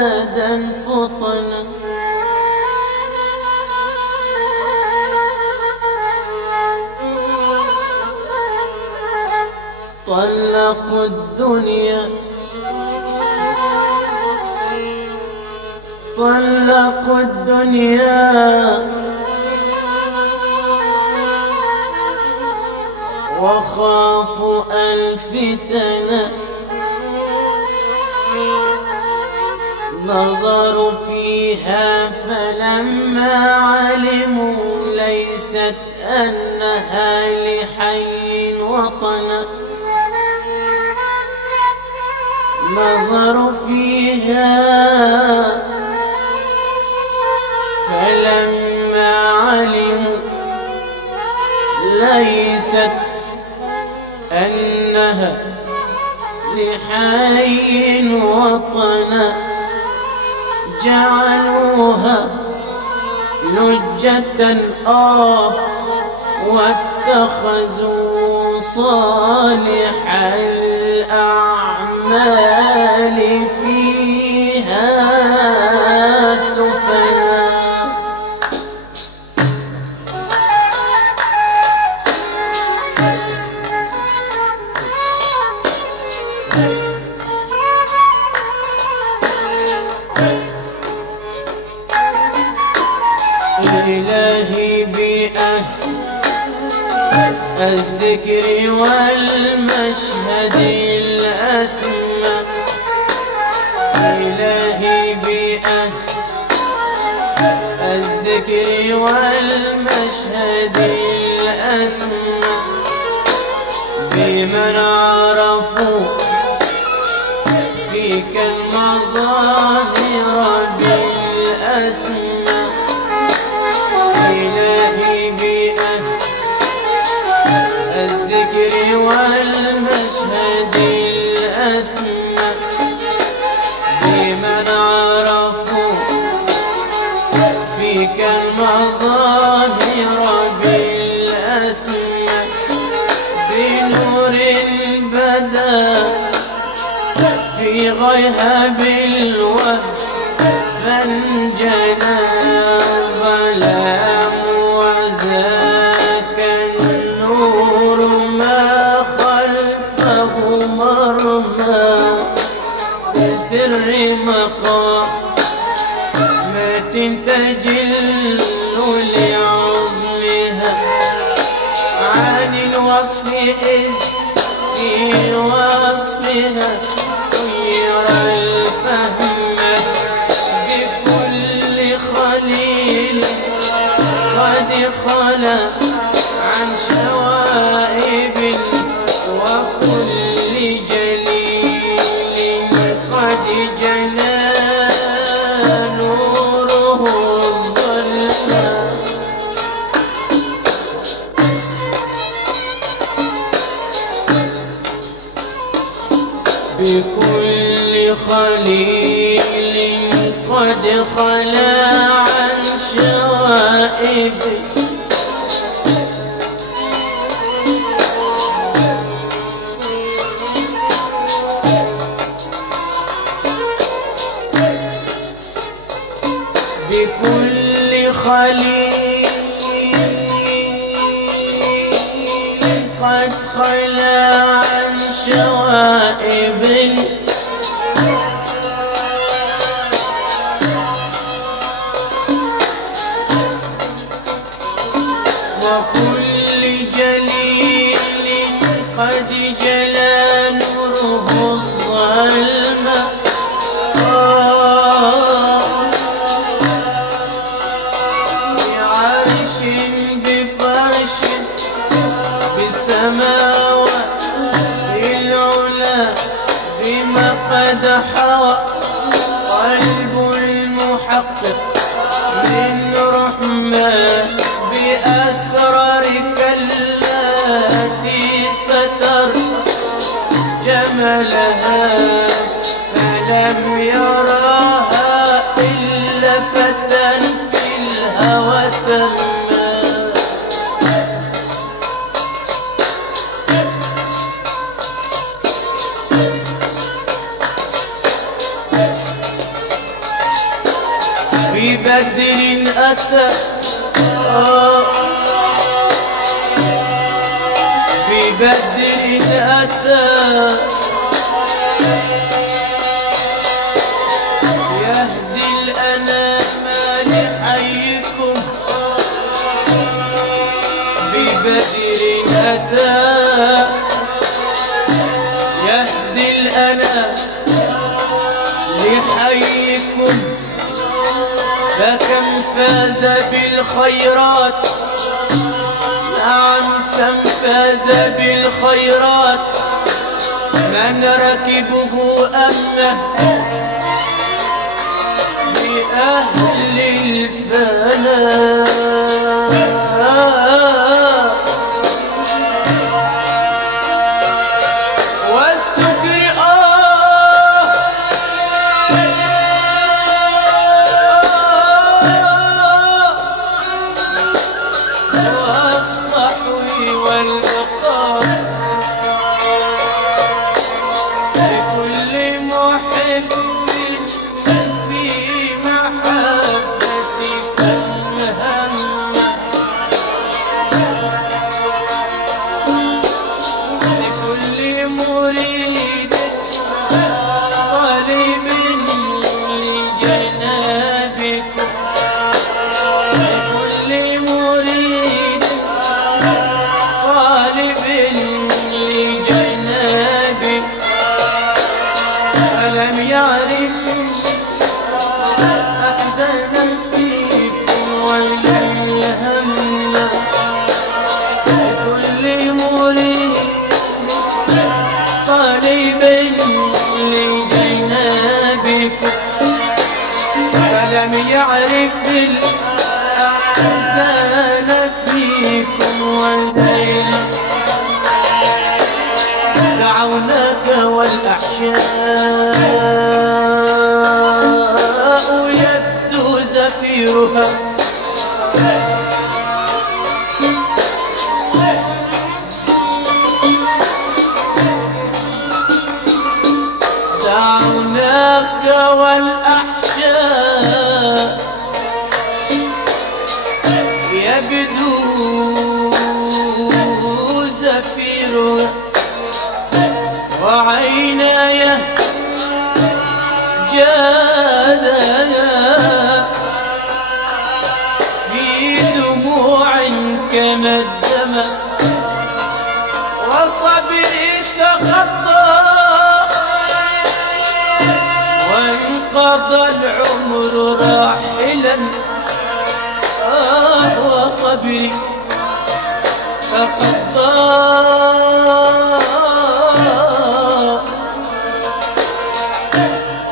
أبدا فطنا طلقوا الدنيا طلقوا الدنيا وخافوا الفتن نظروا فيها فلما علموا ليست أنها لحي وطنا نظروا فيها فلما علموا ليست أنها لحي وطنا جعلوها لجة واتخذوا صالح الأعمال فيها سفنا إلهي بأهل الذكر والمشهد الأسمى إلهي بأهل الذكر والمشهد الأسمى بمن عرفوا فيك المظاهر بالأسمى إلهي بأهل الذكر والمشهد الأسمى بمن عرفوا فيك المظاهر بالأسمى بنور بدا في غيهب الوهب فانجلى ظلام وذاك النور ما خلفه مرمى بسر مقامات تجل لعظمها عن الوصف إذ في وصفها غير الفهم بكل خليل قد خلا عن شوائب وكل جليل قد جلا نوره الظلام بكل خليل قد خلا عن شوائب بكل خليل قد خلا عن شوائب وكل جليل قد جلا نوره الظلم ببدر أتى ببدر أتى يهدي الأنام لحيكم ببدر أتى يهدي الأنام لحيكم فكم فاز بالخيرات نعم كم فاز بالخيرات من ركبه أمه بأهل الفناء والسكر والصحو والبقاء لكل محب في محبتك الهمة لكل مريد طالب لجنابكم لكل مريد طالب لجنابك فلم يعرف أحزن فيكم ولا الهم لكل مريد طالب لجنابك فلم يعرف الأحزان فيكم والليل دعوناك والأحشاء يبدو زفيرها دعوناك والأحشاء يبدو زفيرها وعيناي جادايا في دموع كما الدمى وصبري تخطى وانقضى العمر راحلا وصبري تقضى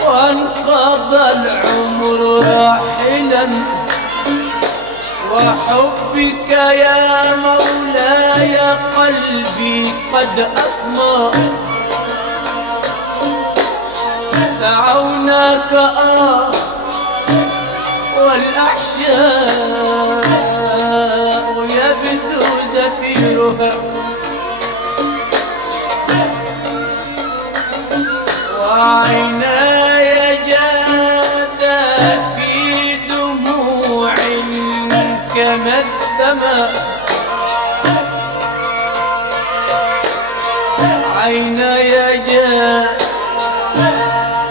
وانقضى العمر راحلا وحبك يا مولاي قلبي قد أصمى دعوناك والأحشاء يبدو زفيرها وعيناي جادا في دموع كما الدمى عيناي جادا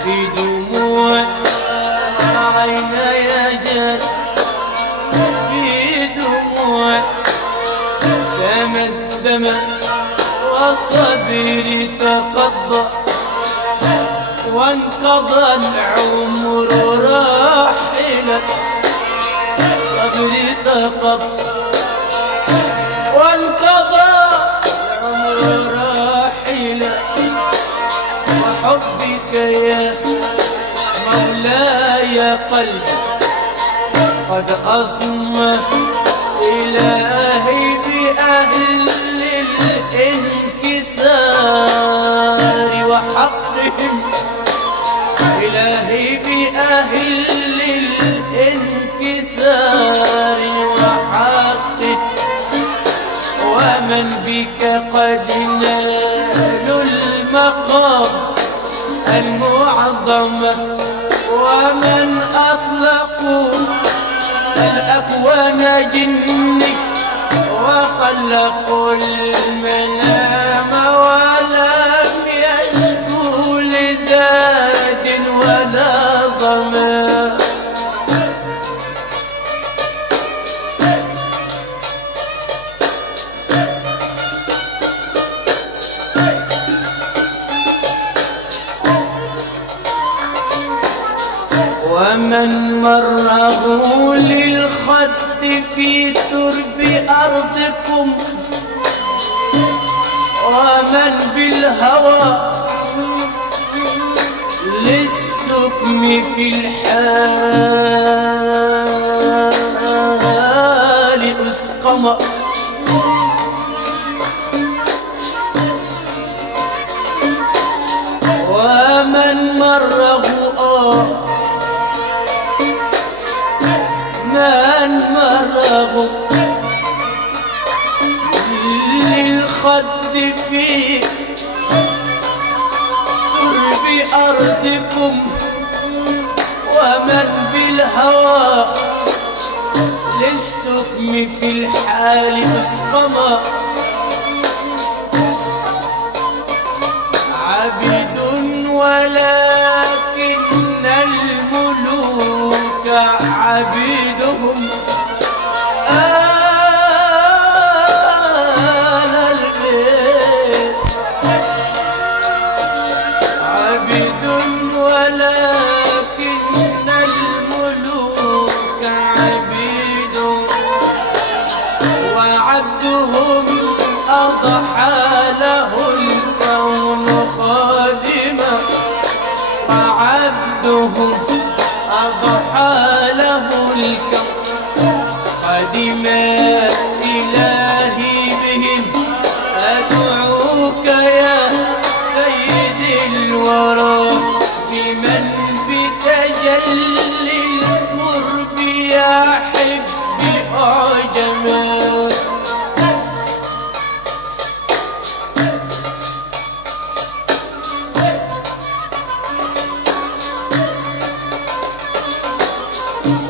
في دموع عيناي جادا في دموع كما الدمى وصبري تقضى وانقضى العمر راحلا صبري تقضى وانقضى العمر راحلا وحبك يا مولاي قلبي قد أصمى إلهي بأهل الانكسار وحقهم إلهي بأهل الانكسار وحقه ومن بك قد نالوا المقام المعظم ومن أطلقوا الأكوان جني وخلقوا المنام ولم يشكو لزاد ولا ظما. ومن مره للخد في ترب أرضكم ومن بالهوى للسكم في الحال أسقم. ومن مره من مره للخد في ترب أرضكم ومن بالهوى للسقم في الحال أسقم. عبد ولكن الملوك عبيدهم آل البيت. عبد ولكن الملوك عبيدهم وعبدهم أضحى له الكون خادما. وعبدهم أضحى له الكون خادما. إلهي بهم أدعوك يا سيد الورى بمن بتجلي القرب يحب أعجما.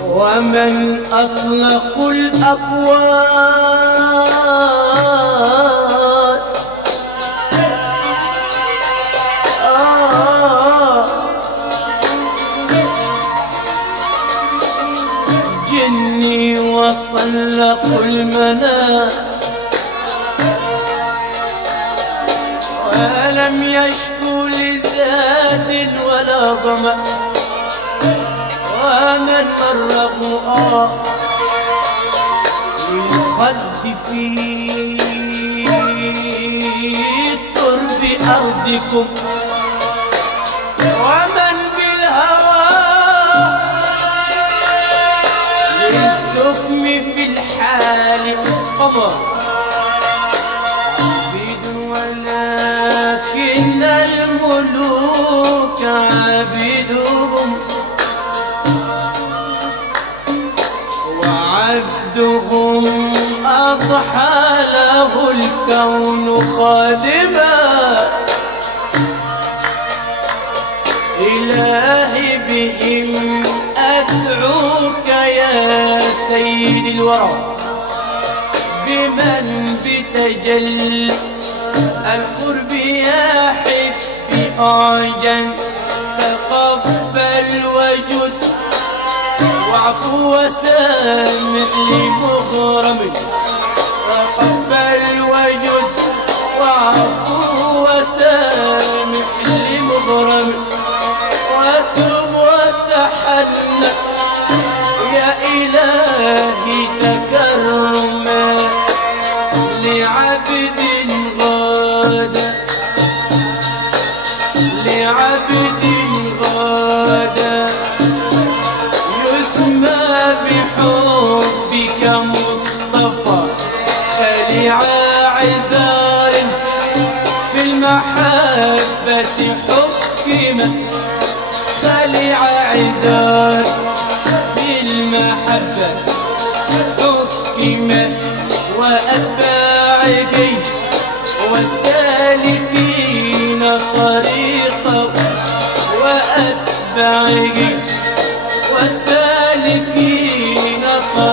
ومن أطلق الأقوال جني وطلق المنام ولم يشكو لزاد ولا ظمأ. ومن مره للخد في ترب أرضكم ومن بالهوى للسقم في الحال أسقم. عبيد ولكن الملوك عبيدهم وعبدهم أضحى له الكون خادما. إلهي بهم أدعوك يا سيد الورى بمن بتجل القرب يحب أعجن. تقبل وجد واعفو وسامح لمغرم. تقبل وجد واعفو وسامح لمغرم. واتوب وتحنى يا إلهي تكرما لعبد غاد لعبد غاد يسمى بحبك مصطفى خليع عزار في المحبة حكم. خليع عزار في المحبة حكم. وأتباعه والسالكين طريقه وأتباعه والسالكين طريقه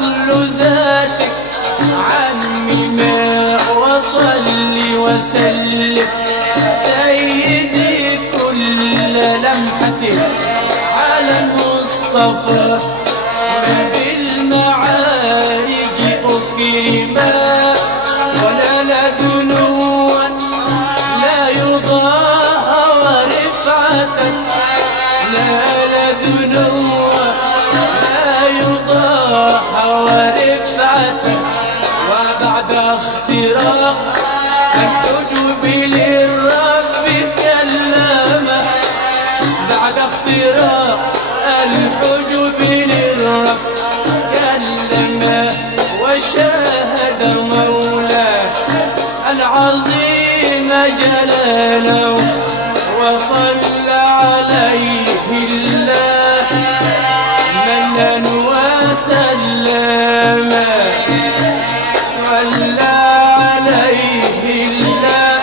فضل ذاتك عمي ما وصلي وسلم سيدي كل لمحة على المصطفى بالمعارج أكرما ولا لدنوا لا يضاهى ورفعة لا لدنوا لا يضاهى ورفعة وبعد اختراق الحجب للرب كلمه بعد اختراق الحجب للرب كلمه وشاهد مولاه العظيم جلاله وصلى عليه الله منا وسلم صلى عليه الله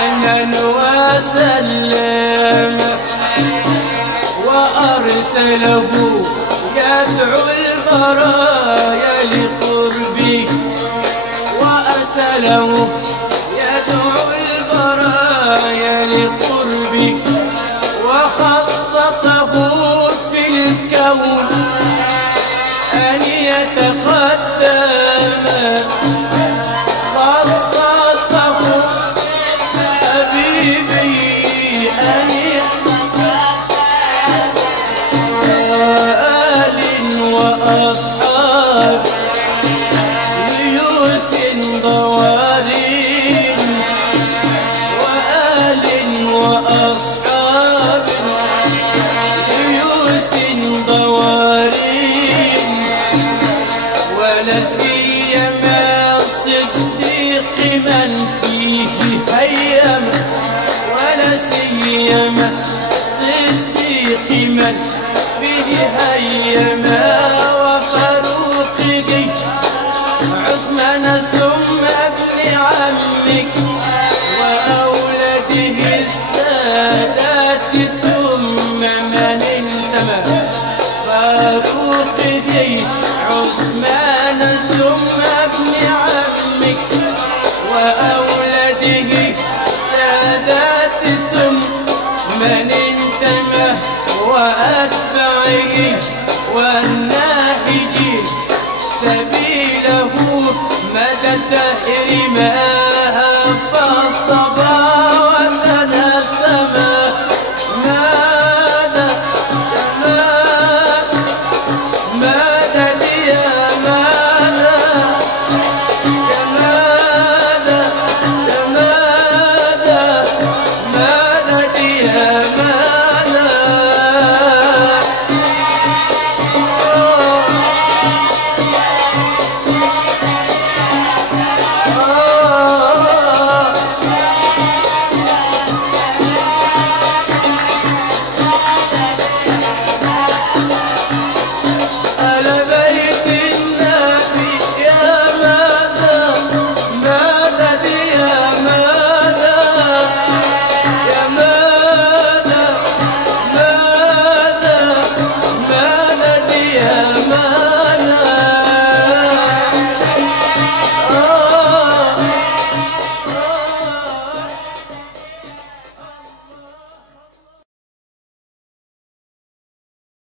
منا وسلم وأرسله يدعو البرايا لقربه وأرسله يدعو البرايا لقربه وخصصه في الكون أن يتقدم خصصه حبيبي أن وآل وأصحاب ليوس ضوالين وآل وأصحاب ليوس ضوالين ولا سيما الصديق من فيه هيم ولا سيما صديق من فيه هيما وفاروقه عثمان ثم ابن عمك وأولده السادات ثم من انتمى فاروقه عثمان ثم ابن عمك وأولده سادات ثم من انتمى وأتبعه والناهج سبيله مدى الدهر